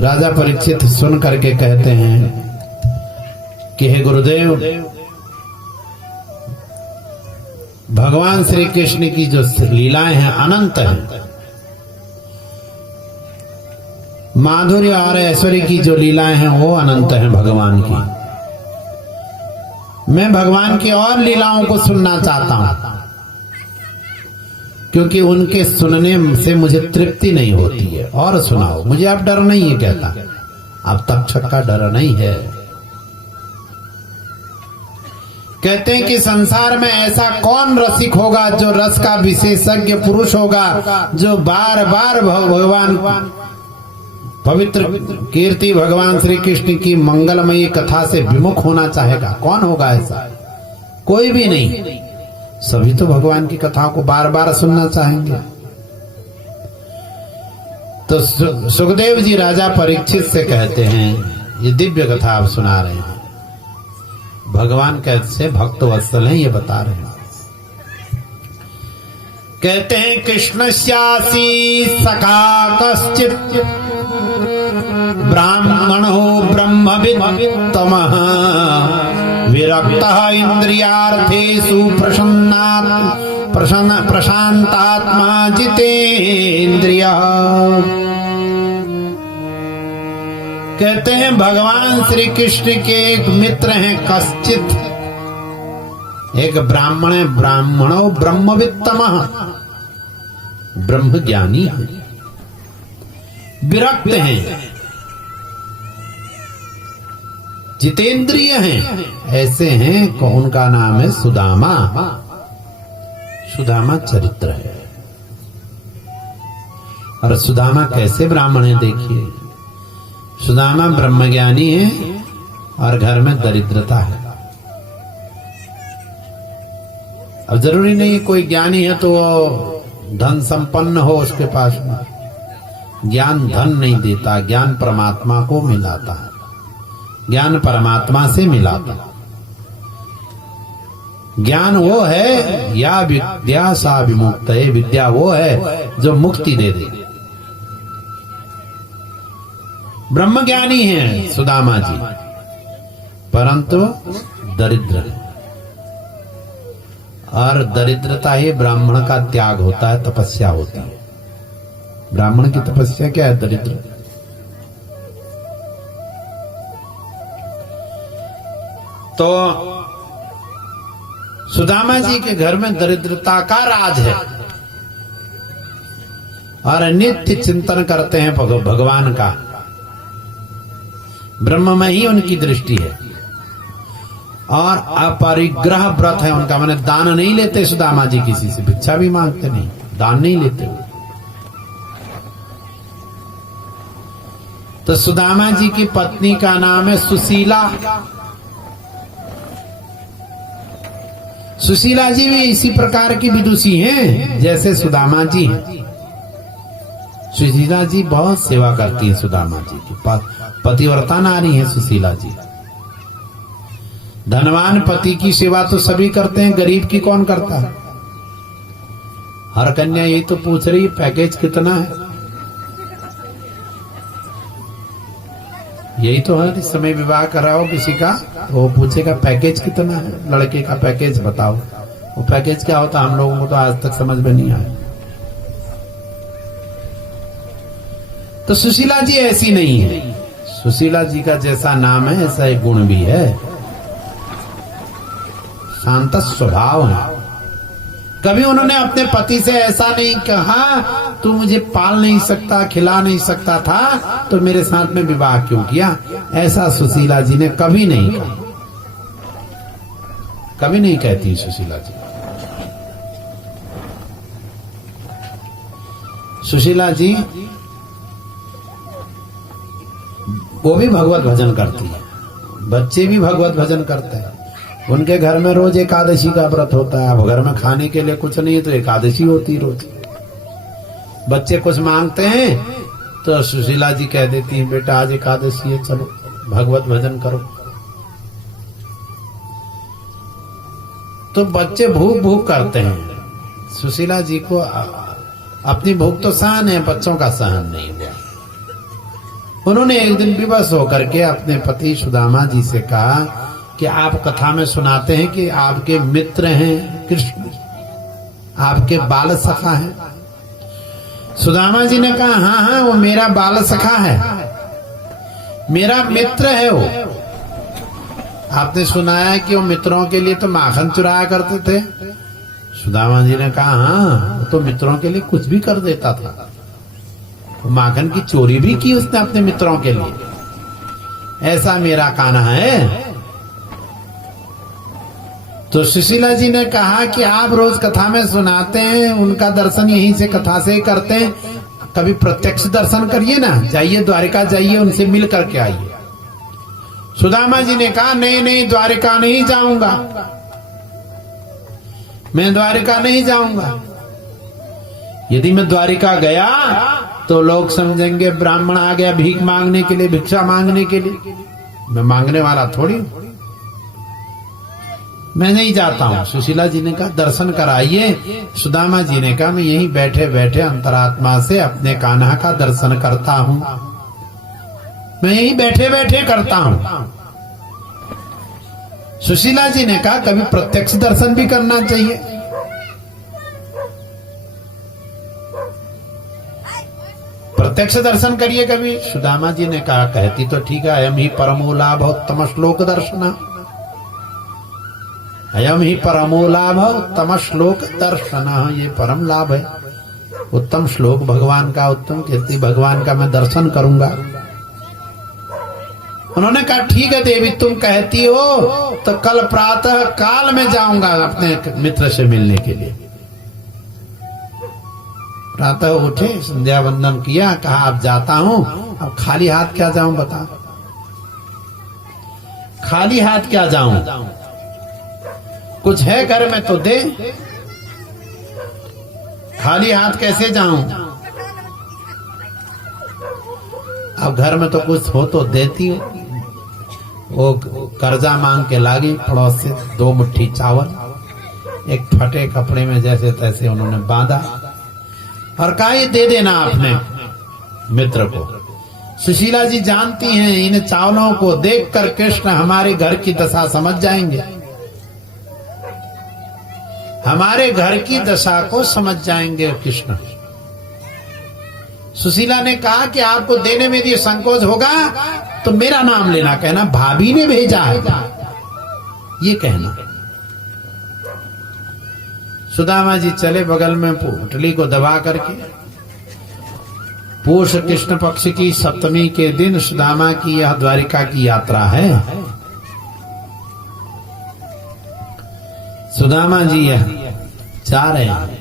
राजा परीक्षित सुन करके कहते हैं कि हे गुरुदेव, भगवान श्री कृष्ण की जो लीलाएं हैं अनंत हैं। माधुर्य और ऐश्वर्य की जो लीलाएं हैं वो अनंत हैं भगवान की। मैं भगवान की और लीलाओं को सुनना चाहता हूं, क्योंकि उनके सुनने से मुझे तृप्ति नहीं होती है। और सुनाओ, मुझे अब डर नहीं है। कहता अब तक्षक का डर नहीं है। कहते हैं कि संसार में ऐसा कौन रसिक होगा जो रस का विशेषज्ञ पुरुष होगा, जो बार बार भगवान पवित्र कीर्ति भगवान श्री कृष्ण की मंगलमयी कथा से विमुख होना चाहेगा। कौन होगा ऐसा? कोई भी नहीं। सभी तो भगवान की कथाओं को बार बार सुनना चाहेंगे। तो सुखदेव जी राजा परीक्षित से कहते हैं, ये दिव्य कथा आप सुना रहे हैं, भगवान कैसे भक्त वत्सल हैं ये बता रहे हैं। कहते हैं कृष्णस्यासी सखा कश्चित् ब्राह्मणो ब्रह्मवित्तमः विरक्तः इंद्रियार्थेषु प्रशांतात्मा जितेन्द्रियः। कहते हैं भगवान श्री कृष्ण के एक मित्र हैं कश्चित्, एक ब्राह्मण है। ब्राह्मणो ब्रह्मवित्तमः, ब्रह्म ज्ञानी है। विरक्त हैं, जितेंद्रिय हैं। ऐसे हैं कौन का नाम है सुदामा। सुदामा चरित्र है। और सुदामा कैसे ब्राह्मण है देखिए। सुदामा ब्रह्मज्ञानी है और घर में दरिद्रता है। अब जरूरी नहीं कोई ज्ञानी है तो वो धन संपन्न हो उसके पास में। ज्ञान धन नहीं देता, ज्ञान परमात्मा को मिलाता है, ज्ञान परमात्मा से मिलाता। ज्ञान वो है या विद्या सा विमुक्त है, विद्या वो है जो मुक्ति दे दे। ब्रह्मज्ञानी है सुदामा जी, परंतु दरिद्र है। और दरिद्रता ही ब्राह्मण का त्याग होता है, तपस्या होती है। ब्राह्मण की तपस्या क्या है? दरिद्र। तो सुदामा जी के घर में दरिद्रता का राज है और नित्य चिंतन करते हैं भगवान का। ब्रह्म में ही उनकी दृष्टि है और अपरिग्रह व्रत है उनका। मैंने दान नहीं लेते सुदामा जी, किसी से भिक्षा भी मांगते नहीं, दान नहीं लेते। तो सुदामा जी की पत्नी का नाम है सुशीला। सुशीला जी भी इसी प्रकार की विदुषी हैं जैसे सुदामा जी हैं। सुशीला जी बहुत सेवा करती है सुदामा जी की, पतिव्रता नारी है सुशीला जी। धनवान पति की सेवा तो सभी करते हैं, गरीब की कौन करता है? हर कन्या यही तो पूछ रही है पैकेज कितना है। यही तो है, इस समय विवाह कराओ किसी का तो वो पूछेगा पैकेज कितना है, लड़के का पैकेज बताओ। वो पैकेज क्या होता हम लोगों को तो आज तक समझ में नहीं आया। तो सुशीला जी ऐसी नहीं है। सुशीला जी का जैसा नाम है ऐसा एक गुण भी है, शांत स्वभाव है। कभी उन्होंने अपने पति से ऐसा नहीं कहा तू मुझे पाल नहीं सकता, खिला नहीं सकता था तो मेरे साथ में विवाह क्यों किया। ऐसा सुशीला जी ने कभी नहीं कहा, कभी नहीं कहती सुशीला जी। सुशीला जी वो भी भगवत भजन करती है, बच्चे भी भगवत भजन करते हैं। उनके घर में रोज एकादशी का व्रत होता है। अब घर में खाने के लिए कुछ नहीं है तो एकादशी होती रोज। बच्चे कुछ मांगते हैं तो सुशीला जी कह देती है बेटा आज एकादशी है, चलो भगवत भजन करो। तो बच्चे भूख भूख करते हैं। सुशीला जी को अपनी भूख तो सहन है, बच्चों का सहन नहीं हुआ। उन्होंने एक दिन विवश होकर के अपने पति सुदामा जी से कहा कि आप कथा में सुनाते हैं कि आपके मित्र हैं कृष्ण, आपके बाल सखा हैं। सुदामा जी ने कहा हाँ हाँ वो मेरा बाल सखा है, मेरा मित्र है वो। आपने सुनाया कि वो मित्रों के लिए तो माखन चुराया करते थे। सुदामा जी ने कहा हाँ वो तो मित्रों के लिए कुछ भी कर देता था, माखन की चोरी भी की उसने अपने मित्रों के लिए। ऐसा मेरा कान्हा है। तो सुशीला जी ने कहा कि आप रोज कथा में सुनाते हैं, उनका दर्शन यहीं से कथा से ही करते हैं, कभी प्रत्यक्ष दर्शन करिए ना, जाइए द्वारिका जाइए, उनसे मिल करके आइए। सुदामा जी ने कहा नहीं नहीं द्वारिका नहीं जाऊंगा, मैं द्वारिका नहीं जाऊंगा। यदि मैं द्वारिका गया तो लोग समझेंगे ब्राह्मण आ गया भीख मांगने के लिए, भिक्षा मांगने के लिए। मैं मांगने वाला थोड़ी, मैं नहीं जाता हूं। सुशीला जी ने कहा दर्शन कराइए। सुदामा जी ने कहा मैं यहीं बैठे बैठे अंतरात्मा से अपने कान्हा का दर्शन करता हूं, मैं यहीं बैठे बैठे करता हूं। सुशीला जी ने कहा कभी प्रत्यक्ष दर्शन भी करना चाहिए। प्रत्यक्ष दर्शन करिए कभी। सुदामा जी ने कहा कहती तो ठीक है, अयम ही परमो लाभ उत्तम श्लोक दर्शन, अयम ही परमो लाभ उत्तम श्लोक दर्शन, ये परम लाभ है, उत्तम श्लोक भगवान का, उत्तम कीर्ति भगवान का मैं दर्शन करूंगा। उन्होंने कहा ठीक है देवी तुम कहती हो तो कल प्रातः काल में जाऊंगा अपने मित्र से मिलने के लिए। प्रातः उठे, संध्या वंदन किया, कहा अब जाता हूं, अब खाली हाथ क्या जाऊं बता, खाली हाथ क्या जाऊं, कुछ है घर में तो दे, खाली हाथ कैसे जाऊं। अब घर में तो कुछ हो तो देती हो। वो कर्जा मांग के लागी पड़ोस से 2 मुट्ठी चावल, एक फटे कपड़े में जैसे तैसे उन्होंने बांधा और कहा ये दे देना अपने मित्र को। सुशीला जी जानती हैं इन चावलों को देखकर कृष्ण हमारे घर की दशा समझ जाएंगे, हमारे घर की दशा को समझ जाएंगे कृष्ण। सुशीला ने कहा कि आपको देने में यदि संकोच होगा तो मेरा नाम लेना, कहना भाभी ने भेजा है, ये कहना। सुदामा जी चले बगल में पुटली को दबा करके। पूष कृष्ण पक्ष की सप्तमी के दिन सुदामा की यह द्वारिका की यात्रा है। सुदामा जी यह जा रहे हैं,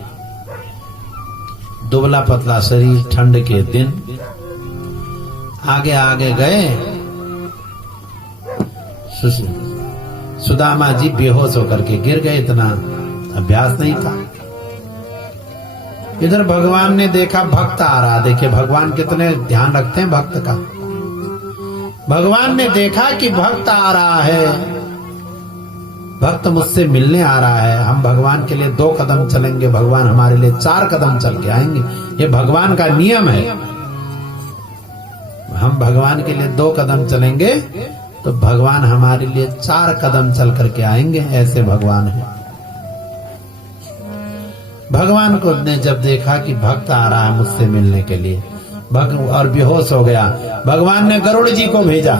दुबला पतला शरीर, ठंड के दिन। आगे आगे गए, सुदामा जी बेहोश होकर के गिर गए, इतना अभ्यास नहीं था। इधर भगवान ने देखा भक्त आ रहा, देखिए भगवान कितने ध्यान रखते हैं भक्त का। भगवान ने देखा कि भक्त आ रहा है, भक्त मुझसे मिलने आ रहा है, हम भगवान के लिए 2 कदम चलेंगे, भगवान हमारे लिए 4 कदम चल के आएंगे, ये भगवान का नियम है। हम भगवान के लिए 2 कदम चलेंगे तो भगवान हमारे लिए 4 कदम चल करके आएंगे, ऐसे भगवान है। भगवान को ने जब देखा कि भक्त आ रहा है मुझसे मिलने के लिए, और बेहोश हो गया, भगवान ने गरुड़ जी को भेजा।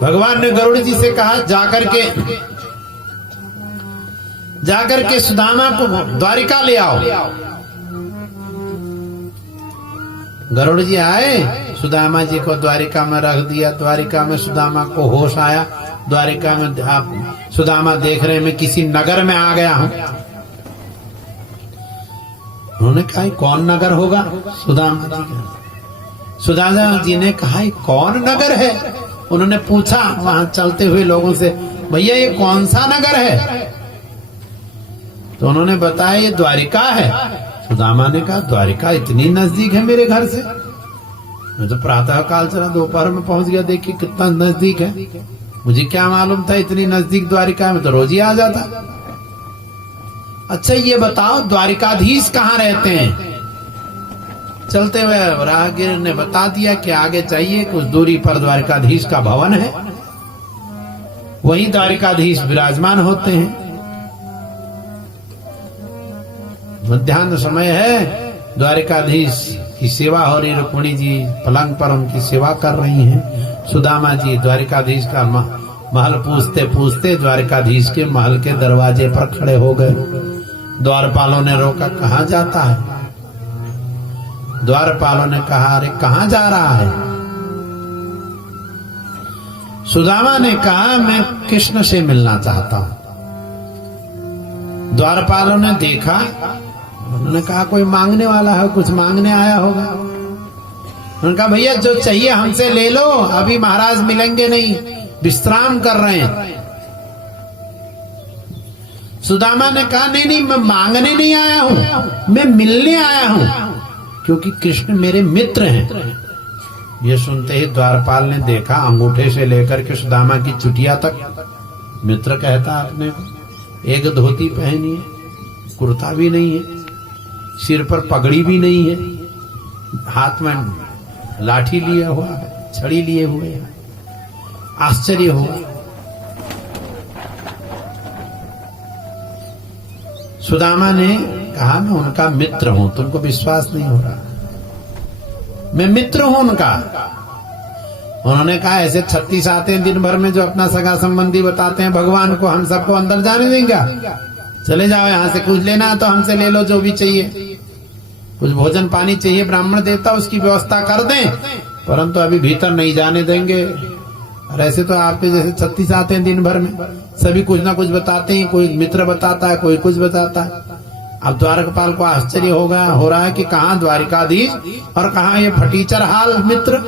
भगवान ने गरुड़ जी से कहा जाकर के सुदामा को द्वारिका ले आओ। गरुड़ जी आए, सुदामा जी को द्वारिका में रख दिया। द्वारिका में सुदामा को होश आया, द्वारिका में आप सुदामा देख रहे मैं किसी नगर में आ गया हूं। उन्होंने कहा कौन नगर होगा? सुदामा जी ने कहा कौन नगर है? उन्होंने पूछा वहां चलते हुए लोगों से, भैया ये कौन सा नगर है? तो उन्होंने बताया ये द्वारिका है। सुदामा ने कहा द्वारिका इतनी नजदीक है मेरे घर से? मैं तो प्रातः काल चला, दोपहर में पहुंच गया, देखिए कितना नजदीक है, मुझे क्या मालूम था इतनी नजदीक द्वारिका में, तो रोज ही आ जाता। अच्छा ये बताओ द्वारिकाधीश कहाँ रहते हैं? चलते हुए राहगीर ने बता दिया कि आगे चाहिए, कुछ दूरी पर द्वारकाधीश का भवन है, वहीं द्वारकाधीश विराजमान होते हैं। मध्याह्न समय है, द्वारकाधीश की सेवा हो रही, रुक्मिणी जी पलंग पर उनकी सेवा कर रही हैं। सुदामा जी द्वारकाधीश का महल पूछते पूछते द्वारकाधीश के महल के दरवाजे पर खड़े हो गए। द्वारपालों ने रोका, कहाँ जाता है? द्वारपालों ने कहा, अरे कहाँ जा रहा है? सुदामा ने कहा, मैं कृष्ण से मिलना चाहता हूं। द्वारपालों ने देखा, उन्होंने कहा कोई मांगने वाला है, कुछ मांगने आया होगा। उन्होंने कहा भैया जो चाहिए हमसे ले लो, अभी महाराज मिलेंगे नहीं, विश्राम कर रहे हैं। सुदामा ने कहा नहीं नहीं, मैं मांगने नहीं आया हूं, मैं मिलने आया हूं, क्योंकि कृष्ण मेरे मित्र हैं। ये सुनते ही द्वारपाल ने देखा, अंगूठे से लेकर के सुदामा की चुटिया तक मित्र कहता आपने। एक धोती पहनी है, कुर्ता भी नहीं है, सिर पर पगड़ी भी नहीं है, हाथ में लाठी लिया हुआ है, छड़ी लिए हुए है। आश्चर्य हुआ। सुदामा ने कहा मैं उनका मित्र हूं, तुमको विश्वास नहीं हो रहा, मैं मित्र हूं उनका। उन्होंने कहा ऐसे 36 आते हैं दिन भर में जो अपना सगा संबंधी बताते हैं भगवान को, हम सबको अंदर जाने देंगे? चले जाओ यहां से, कुछ लेना है तो हमसे ले लो, जो भी चाहिए, कुछ भोजन पानी चाहिए ब्राह्मण देवता उसकी व्यवस्था कर दें, परंतु अभी भीतर नहीं जाने देंगे। और ऐसे तो आपके जैसे 36 आते हैं दिन भर में, सभी कुछ ना कुछ बताते हैं, कोई मित्र बताता है, कोई कुछ बताता है। अब द्वारपाल को आश्चर्य हो रहा है कि कहाँ द्वारिकाधीश और कहाँ ये फटीचर हाल मित्र।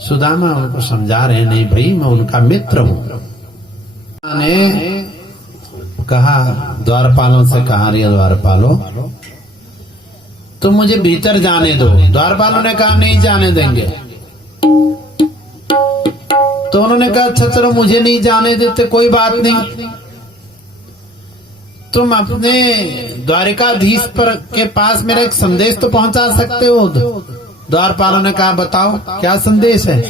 सुदामा उनको समझा रहे, नहीं भाई मैं उनका मित्र हूं। ने कहा द्वारपालों से, कहा रही द्वारपालों तुम मुझे भीतर जाने दो। द्वारपालों ने कहा नहीं जाने देंगे। तो उन्होंने कहा अच्छा चलो मुझे नहीं जाने देते, कोई बात नहीं, तुम अपने द्वारिकाधीश पर के पास मेरा एक संदेश तो पहुंचा सकते हो। द्वारपालों ने कहा बताओ क्या संदेश है।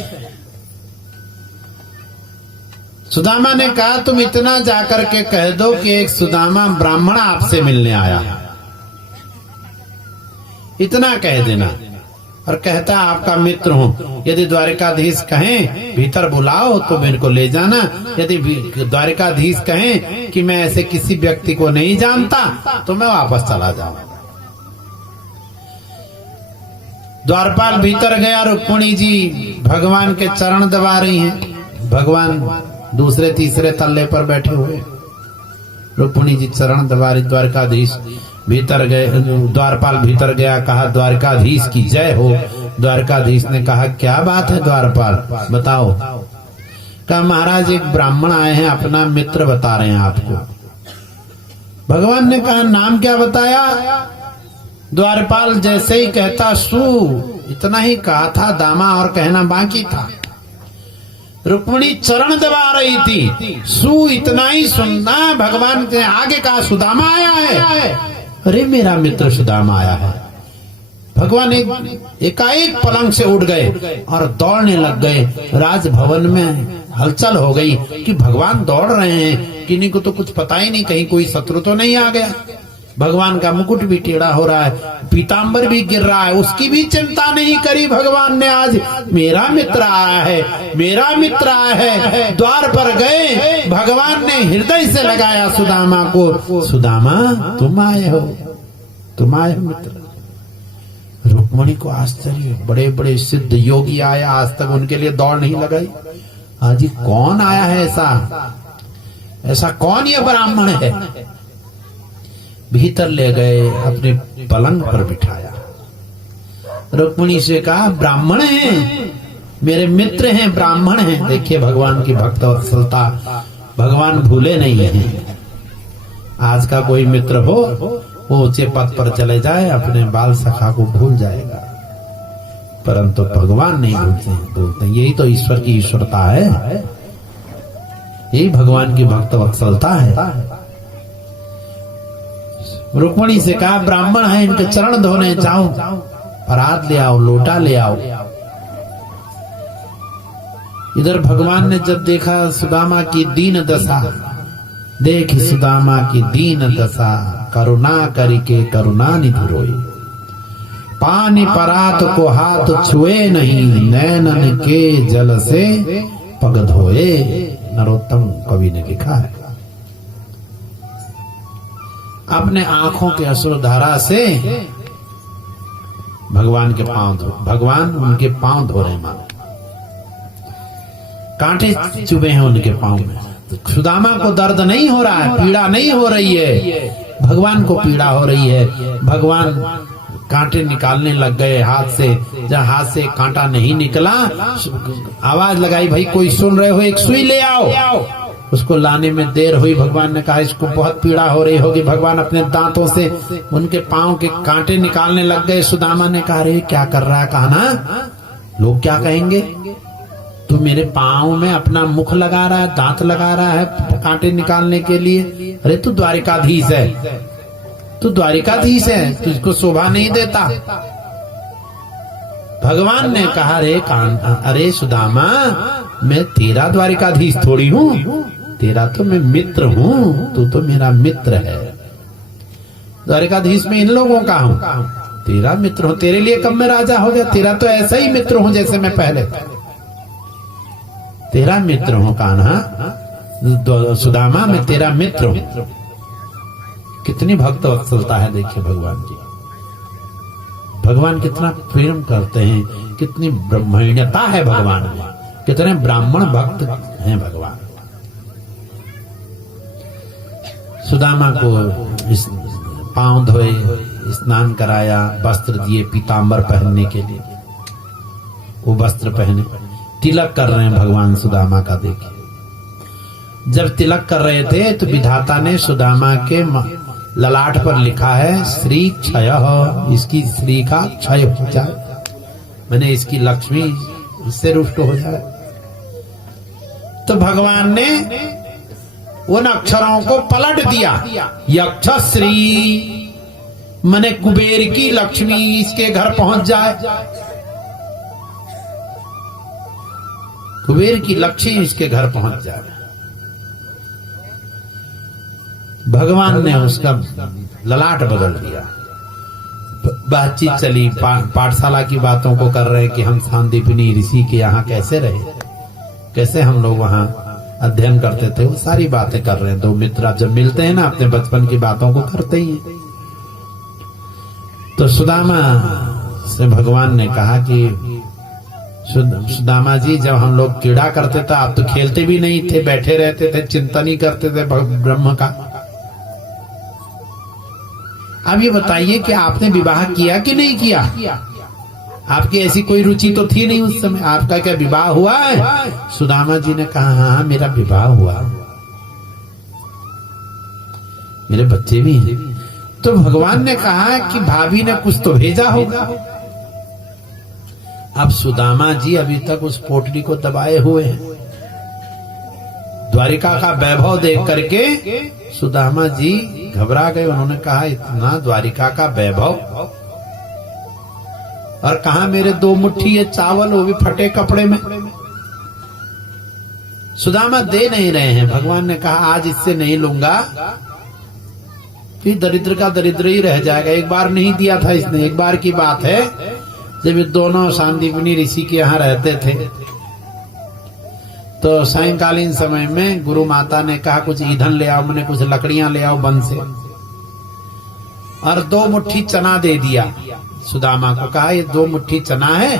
सुदामा ने कहा तुम इतना जाकर के कह दो कि एक सुदामा ब्राह्मण आपसे मिलने आया, इतना कह देना। और कहता आपका मित्र हूं, यदि द्वारिकाधीश कहें भीतर बुलाओ तो मेरे को ले जाना, यदि द्वारिकाधीश कहें कि मैं ऐसे किसी व्यक्ति को नहीं जानता तो मैं वापस चला जाऊंगा। द्वारपाल भीतर गया, रुक्मिणी जी भगवान के चरण दबा रही हैं। भगवान दूसरे तीसरे तल्ले पर बैठे हुए, रुक्मिणी जी चरण दबा रही। द्वारकाधीश भीतर गए, द्वारपाल भीतर गया, कहा द्वारकाधीश की जय हो। द्वारकाधीश ने कहा क्या बात है द्वारपाल बताओ। कहा महाराज एक ब्राह्मण आए हैं, अपना मित्र बता रहे हैं आपको। भगवान ने कहा नाम क्या बताया। द्वारपाल जैसे ही कहता सु, इतना ही कहा था दामा और कहना बाकी था। रुक्मिणी चरण दबा रही थी, सु इतना ही सुनना। भगवान ने आगे कहा सुदामा आया है। अरे मेरा मित्र सुदामा आया है। भगवान एकाएक पलंग से उठ गए और दौड़ने लग गए। राजभवन में हलचल हो गई कि भगवान दौड़ रहे हैं, किन्हीं को तो कुछ पता ही नहीं, कहीं कोई शत्रु तो नहीं आ गया। भगवान का मुकुट भी टेढ़ा हो रहा है, पीतांबर भी गिर रहा है, उसकी भी चिंता नहीं करी भगवान ने। आज मेरा मित्र आया है, मेरा मित्र आया है। द्वार पर गए, भगवान ने हृदय से लगाया सुदामा को, सुदामा तुम आए हो, तुम आए हो मित्र। रुक्मिणी को आश्चर्य, बड़े बड़े सिद्ध योगी आए, आज तक उनके लिए दौड़ नहीं लगाई, आज ही कौन आया है ऐसा कौन ये ब्राह्मण है। भीतर ले गए, अपने पलंग पर बिठाया। रुक्मिणी से कहा ब्राह्मण हैं, मेरे मित्र हैं, ब्राह्मण हैं। देखिए भगवान की भक्त वत्सलता, भगवान भूले नहीं हैं। आज का कोई मित्र हो वो ऊंचे पद पर चले जाए, अपने बाल सखा को भूल जाएगा, परंतु भगवान नहीं भूलते हैं। यही तो ईश्वर की ईश्वरता है, यही भगवान की भक्त वत्सलता है। रुक्मिणी से कहा ब्राह्मण है, इनके चरण धोने जाओ, परात ले आओ, लोटा ले आओ। इधर भगवान ने जब देखा सुदामा की दीन दशा, देखी सुदामा की दीन दशा, करुणा करके करुणा निधि रोई। पानी परात को हाथ छुए नहीं, नैनन के जल से पग धोए। नरोत्तम कवि ने लिखा है, अपने आंखों के अश्रुधारा से भगवान के पांव धो, भगवान उनके पांव धो रहे, मानो कांटे चुभे हैं उनके पांव में। तो सुदामा को दर्द नहीं हो रहा है, पीड़ा नहीं हो रही है, भगवान को पीड़ा हो रही है। भगवान कांटे निकालने लग गए हाथ से। जब हाथ से कांटा नहीं निकला, आवाज लगाई, भाई कोई सुन रहे हो, एक सुई ले आओ। उसको लाने में देर हुई। भगवान ने कहा इसको बहुत पीड़ा हो रही होगी। भगवान अपने दांतों से उनके पांव के कांटे निकालने लग गए। सुदामा ने कहा अरे क्या कर रहा है कान्हा, लोग क्या कहेंगे, तू मेरे पांव में अपना मुख लगा रहा है, दांत लगा रहा है कांटे निकालने के लिए। अरे तू द्वारिकाधीश है, तू द्वारिकाधीश है, तुझको शोभा नहीं देता। भगवान ने कहा अरे सुदामा, मैं तेरा द्वारिकाधीश थोड़ी हूँ, तेरा तो मैं मित्र हूँ, तू तो मेरा मित्र है। द्वारिकाधीश में इन लोगों का हूँ, तेरा मित्र हूँ। तेरे लिए कब मैं राजा हो गया, तेरा तो ऐसा ही मित्र हूँ जैसे मैं पहले तेरा मित्र हूँ। कान्हा सुदामा, मैं तेरा मित्र हूँ। कितनी भक्त वत्सलता है देखिए भगवान जी। भगवान कितना प्रेम करते हैं, कितनी ब्रह्मण्यता है भगवान में, कितने ब्राह्मण भक्त हैं भगवान। सुदामा को पांव धोए, स्नान कराया, वस्त्र दिए पीतांबर पहनने के लिए, वो वस्त्र पहने। तिलक कर रहे हैं भगवान सुदामा का। देखिए जब तिलक कर रहे थे तो विधाता ने सुदामा के ललाट पर लिखा है श्री क्षय, इसकी श्री का क्षय हो जाए, मैंने इसकी लक्ष्मी इससे रुष्ट हो जाए। तो भगवान ने उन अक्षरों को पलट दिया, यक्ष श्री, मने कुबेर की लक्ष्मी इसके घर पहुंच जाए, कुबेर की लक्ष्मी इसके घर पहुंच जाए। भगवान ने उसका ललाट बदल दिया। बातचीत चली, पाठशाला की बातों को कर रहे कि हम सांदीपनी ऋषि के यहाँ कैसे रहे, कैसे हम लोग वहाँ अध्ययन करते थे, वो सारी बातें कर रहे हैं। दो मित्र जब मिलते हैं ना, अपने बचपन की बातों को करते ही हैं। तो सुदामा से भगवान ने कहा कि सुदामा जी, जब हम लोग क्रीड़ा करते थे आप तो खेलते भी नहीं थे, बैठे रहते थे, चिंतन ही करते थे ब्रह्म का। अब ये बताइए कि आपने विवाह किया कि नहीं किया? आपकी ऐसी कोई रुचि तो थी नहीं उस समय, आपका क्या विवाह हुआ है? सुदामा जी ने कहा हाँ मेरा विवाह हुआ, मेरे बच्चे भी हैं। तो भगवान ने कहा कि भाभी ने कुछ तो भेजा होगा। अब सुदामा जी अभी तक उस पोटली को दबाए हुए हैं। द्वारिका का वैभव देख करके सुदामा जी घबरा गए। उन्होंने कहा इतना द्वारिका का वैभव, और कहा मेरे 2 मुट्ठी ये चावल, वो भी फटे कपड़े में। सुदामा दे नहीं रहे हैं। भगवान ने कहा आज इससे नहीं लूंगा, फिर दरिद्र का दरिद्र ही रह जाएगा। एक बार नहीं दिया था इसने। एक बार की बात है जब ये दोनों सांदीपनी ऋषि के यहाँ रहते थे, तो सायंकालीन समय में गुरु माता ने कहा कुछ ईंधन ले आओ, मैंने कुछ लकड़ियां ले आओ वन से, और 2 मुट्ठी चना दे दिया सुदामा को। कहा ये 2 मुट्ठी चना है,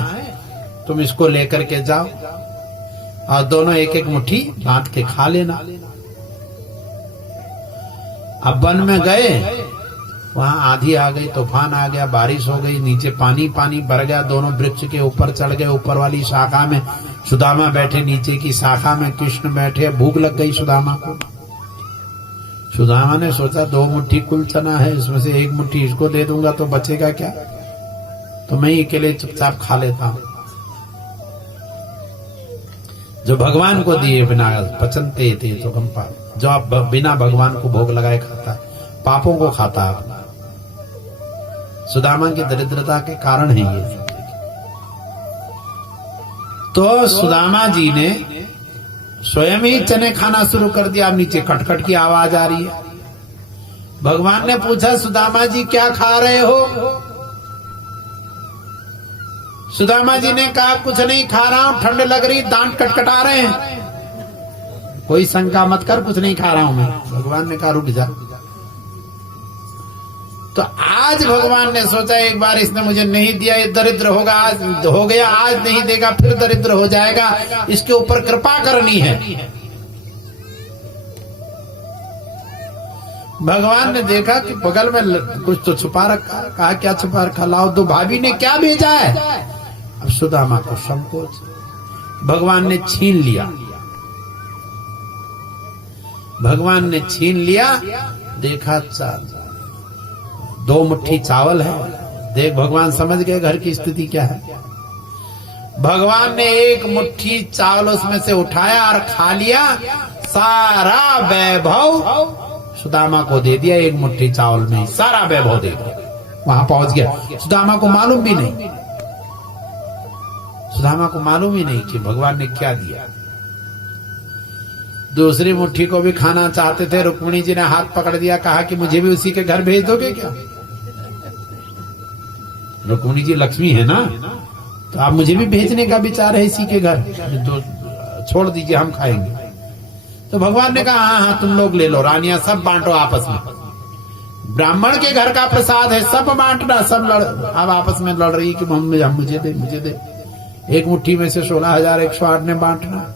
तुम इसको लेकर के जाओ और दोनों एक एक मुट्ठी बांट के खा लेना। अब वन में गए, वहां आंधी आ गई, तूफान आ गया, बारिश हो गई, नीचे पानी पानी भर गया। दोनों वृक्ष के ऊपर चढ़ गए। ऊपर वाली शाखा में सुदामा बैठे, नीचे की शाखा में कृष्ण बैठे। भूख लग गई सुदामा को। सुदामा ने सोचा 2 मुट्ठी कुल चना है, इसमें से 1 मुट्ठी इसको दे दूंगा तो बचेगा क्या, तो मैं ही अकेले चुपचाप खा लेता हूं। जो भगवान को दिए बिना पचनते थे तो हम जो आप बिना भगवान को भोग लगाए खाता, पापों को खाता। सुदामा की दरिद्रता के कारण है ये। तो सुदामा जी ने स्वयं ही चने खाना शुरू कर दिया। अब नीचे खटखट की आवाज आ रही है। भगवान ने पूछा, सुदामा जी क्या खा रहे हो? सुदामा जी ने कहा, कुछ नहीं खा रहा हूं, ठंड लग रही, दांत कटकटा रहे हैं। कोई शंका मत कर, कुछ नहीं खा रहा हूं मैं। भगवान ने कहा, रुक जा। तो आज भगवान ने सोचा, एक बार इसने मुझे नहीं दिया, ये दरिद्र होगा, आज हो गया, आज नहीं देगा फिर दरिद्र हो जाएगा, इसके ऊपर कृपा करनी है। भगवान ने देखा कि बगल में कुछ तो छुपा रखा। कहा, क्या छुपा रखा? लाओ। तो भाभी ने क्या भेजा है? अब सुदामा को संकोच, भगवान ने छीन लिया। भगवान ने छीन लिया, देखा 2 मुट्ठी चावल है। देख, भगवान समझ गए घर की स्थिति क्या है। भगवान ने 1 मुट्ठी चावल उसमें से उठाया और खा लिया। सारा वैभव सुदामा को दे दिया। 1 मुट्ठी चावल में सारा वैभव दे दिया। वहां पहुंच गया। सुदामा को मालूम भी नहीं, सुदामा को मालूम ही नहीं कि भगवान ने क्या दिया। दूसरी मुट्ठी को भी खाना चाहते थे। रुक्मिणी जी ने हाथ पकड़ दिया, कहा कि मुझे भी उसी के घर भेज दोगे क्या? रुक्मिणी जी लक्ष्मी है ना, तो आप मुझे भी भेजने का विचार है इसी के घर? तो छोड़ दीजिए, हम खाएंगे। तो भगवान ने कहा, हाँ हाँ, तुम लोग ले लो, रानियां सब बांटो आपस में। ब्राह्मण के घर का प्रसाद है, सब बांटना। सब अब आपस में लड़ रही कि मुझे दे, मुझे दे। 1 मुट्ठी में से 16,108 ने बांटना।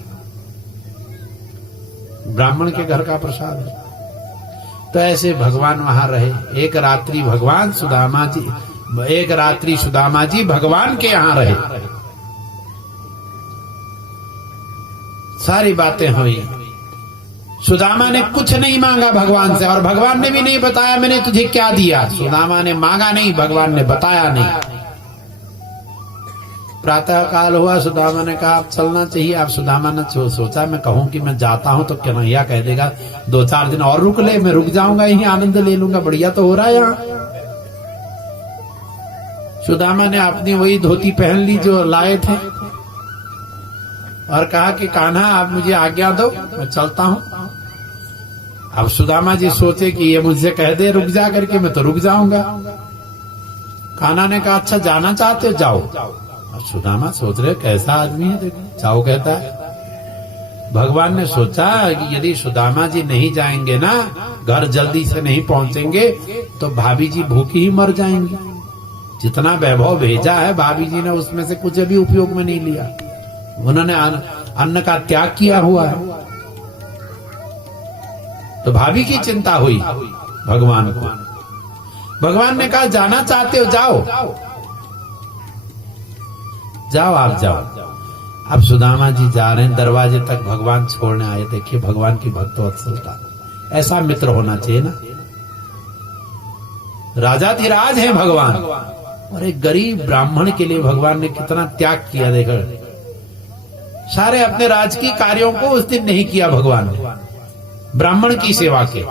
ब्राह्मण के घर का प्रसाद है। तो ऐसे भगवान वहां रहे। एक रात्रि सुदामा जी भगवान के यहां रहे। सारी बातें हुई। सुदामा ने कुछ नहीं मांगा भगवान से, और भगवान ने भी नहीं बताया मैंने तुझे क्या दिया। सुदामा ने मांगा नहीं, भगवान ने बताया नहीं। प्रातः काल हुआ, सुदामा ने कहा अब चलना चाहिए। अब सुदामा ने सोचा, मैं कहूं कि मैं जाता हूं तो कन्हैया कह देगा 2-4 दिन और रुक ले, मैं रुक जाऊंगा, यहीं आनंद ले लूंगा, बढ़िया तो हो रहा है यहाँ। सुदामा ने अपनी वही धोती पहन ली जो लाए थे और कहा कि कान्हा आप मुझे आज्ञा दो, मैं चलता हूं। अब सुदामा जी सोचे कि ये मुझसे कह दे रुक जा करके, मैं तो रुक जाऊंगा। कान्हा ने कहा, अच्छा जाना चाहते हो, जाओ। अब सुदामा सोच रहे कैसा आदमी है, देखो जाओ कहता है। भगवान ने सोचा कि यदि सुदामा जी नहीं जाएंगे ना, घर जल्दी से नहीं पहुंचेंगे, तो भाभी जी भूखी ही मर जाएंगी। जितना वैभव भेजा है भाभी जी ने, उसमें से कुछ भी उपयोग में नहीं लिया। उन्होंने अन्न का त्याग किया हुआ है। तो भाभी की चिंता हुई भगवान को। भगवान ने कहा जाना चाहते हो, जाओ जाओ, आप जाओ। अब सुदामा जी जा रहे हैं, दरवाजे तक भगवान छोड़ने आए। देखिए भगवान की भक्तवत्सलता, ऐसा मित्र होना चाहिए ना। राजाधिराज है भगवान, और एक गरीब ब्राह्मण के लिए भगवान ने कितना त्याग किया। देखो सारे अपने राजकीय कार्यों को उस दिन नहीं किया भगवान ने, ब्राह्मण की सेवा के।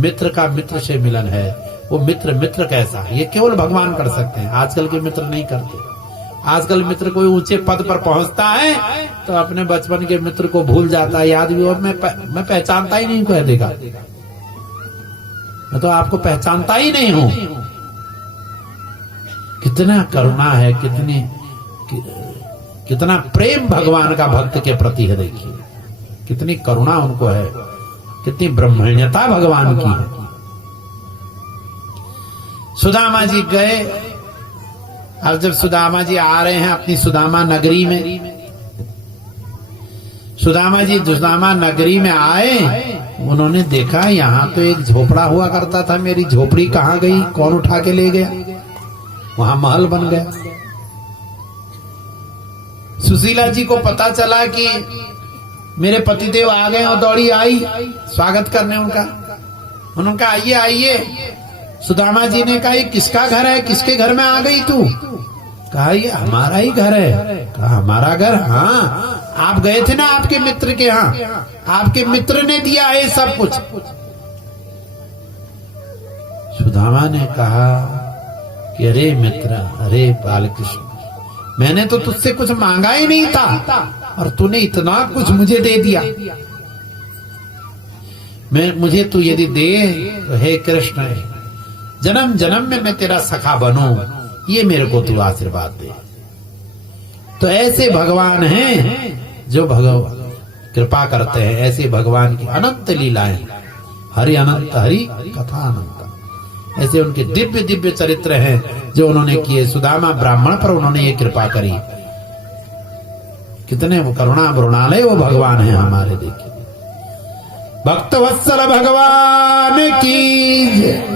मित्र का मित्र से मिलन है। वो मित्र कैसा, ये केवल भगवान कर सकते हैं। आजकल के मित्र नहीं करते। आजकल मित्र कोई ऊंचे पद पर पहुंचता है तो अपने बचपन के मित्र को भूल जाता है, याद भी, और मैं पहचानता ही नहीं कह देगा, मैं तो आपको पहचानता ही नहीं हूं। कितना करुणा है, कितना प्रेम भगवान का भक्त के प्रति है। देखिए कितनी करुणा उनको है, कितनी ब्रह्मण्यता भगवान की है। सुदामा जी गए। अब जब सुदामा जी आ रहे हैं अपनी सुदामा नगरी में, सुदामा जी सुदामा नगरी में आए, उन्होंने देखा यहाँ तो एक झोपड़ा हुआ करता था, मेरी झोपड़ी कहाँ गई, कौन उठा के ले गया। वहां महल बन गया। सुशीला जी को पता चला कि मेरे पतिदेव आ गए और दौड़ी आई स्वागत करने उनका। उन्होंने कहा आइए आइए। सुदामा जी ने कहा ये किसका घर है, किसके घर में आ गई तू? कहा ये हमारा ही घर है। कहा हमारा घर? हाँ, आप गए थे ना आपके मित्र के यहाँ, आपके मित्र ने दिया है सब कुछ। सुदामा ने कहा कि अरे मित्र, अरे बालकृष्ण, मैंने तो तुझसे कुछ मांगा ही नहीं था और तूने इतना कुछ मुझे दे दिया। मुझे तू यदि दे तो हे कृष्ण, जन्म जन्म में मैं तेरा सखा बनूं, ये मेरे को तू आशीर्वाद दे। तो ऐसे भगवान हैं जो भगवान कृपा करते हैं। ऐसे भगवान की अनंत लीलाएं, हरि अनंत, हरि कथा अनंत। ऐसे उनके दिव्य दिव्य चरित्र हैं जो उन्होंने किए। सुदामा ब्राह्मण पर उन्होंने ये कृपा करी। कितने वो करुणा मृणालय वो भगवान है हमारे। देखिए, भक्त वत्सल भगवान की।